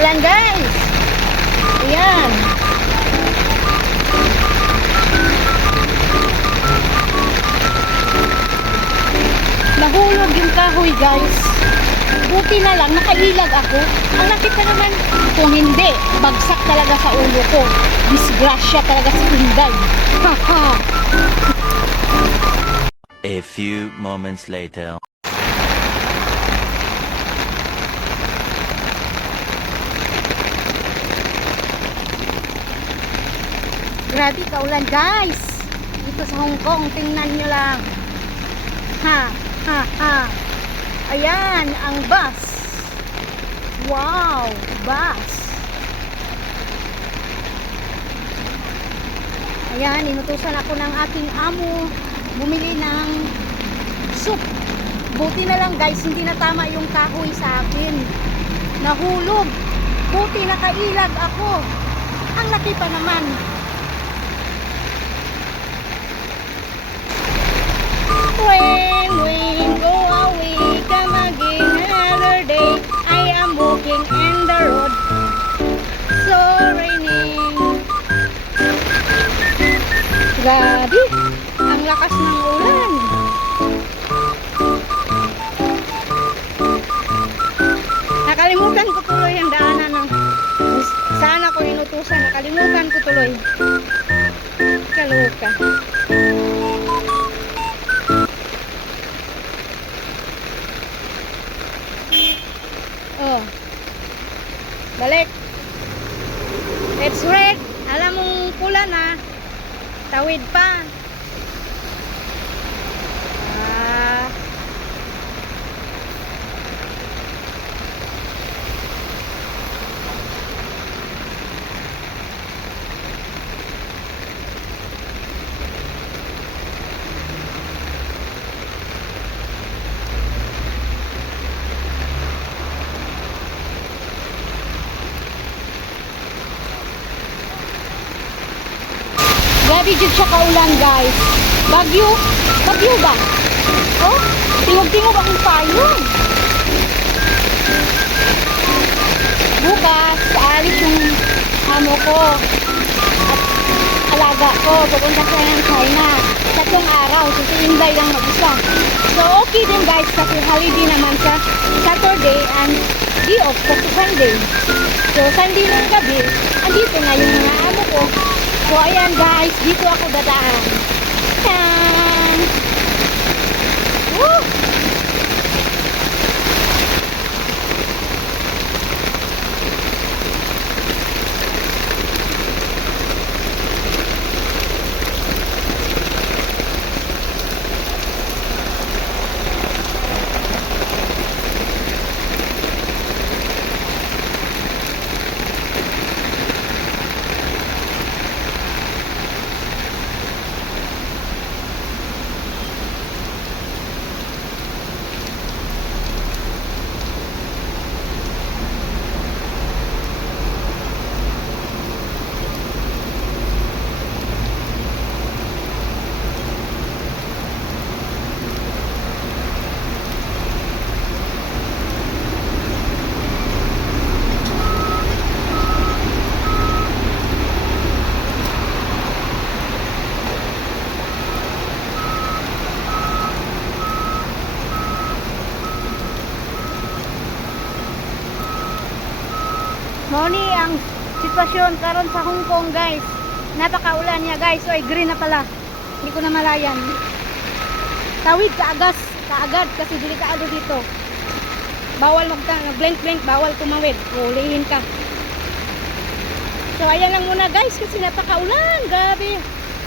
Ulan guys. Ayan. Nahulog yung kahoy guys. Buti na lang, nakailag ako. Ang laki pa naman. Kung hindi, bagsak talaga sa ulo ko. Disgrasya talaga si Inday. A few moments later. Grabe kaulan guys. Dito sa Hong Kong, tingnan nyo lang. Ha, ha, ha. Ayan, ang bus. Wow, bus. Ayan, inutusan ako ng aking amo bumili ng soup. Buti na lang guys, hindi na tama yung kahoy sa akin. Nahulog. Buti nakailag ako. Ang laki pa naman. When go away, come again another day. I am walking in the road, so raining. Grabe, ang lakas ng ulan. Nakalimutan ko tuloy ang daanan ng saan ako inutusan. Nakalimutan ko tuloy. Kaloka. Oh. Balik. It's red. Alam mong pula na. Tawid pa. Grabe dyan siya kaulan guys. Bagyo. Bagyo ba? Oh, tingog-tingog akong payong. Bukas, aalis yung amo ko at alaga ko. Pupunta siya ng China. 3 araw. So si Inday lang mag-isa. So okay din guys kasi holiday naman sa Saturday and day off ko sa Sunday. So Sunday ng gabi, andito na yung mga amo ko. So ayan guys, dito ako dadaan. Yan. Woo! Moni ang sitwasyon karon sa Hong Kong guys. Napakaulan niya guys. So ay green na pala. Hindi ko na malayan. Tawid kaagad kasi delikado dito. Bawal mag-blink, bawal tumawid. Hulihin ka. So ayan lang muna guys kasi napakaulan. Grabe.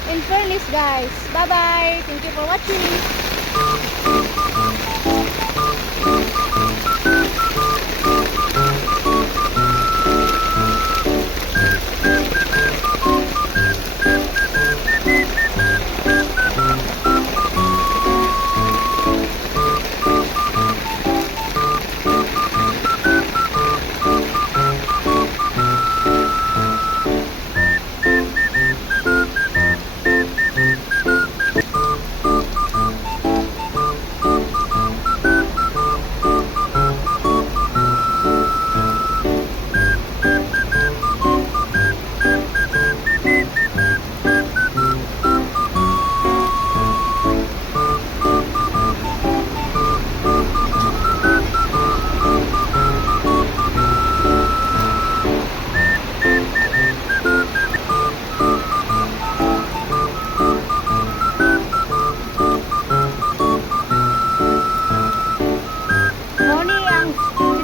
In fairness guys. Bye bye. Thank you for watching.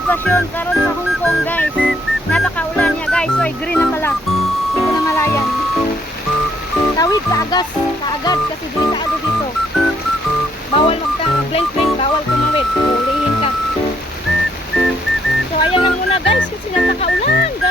sitwasyon karon sa Hong Kong guys. Napakaulan niya guys. So green na pala. Hindi ko na malayan. Tawid kaagad kasi delikado dito. Bawal mag-blink, bawal tumawid. Hulihin ka. So ayan lang muna guys kasi napakaulan guys.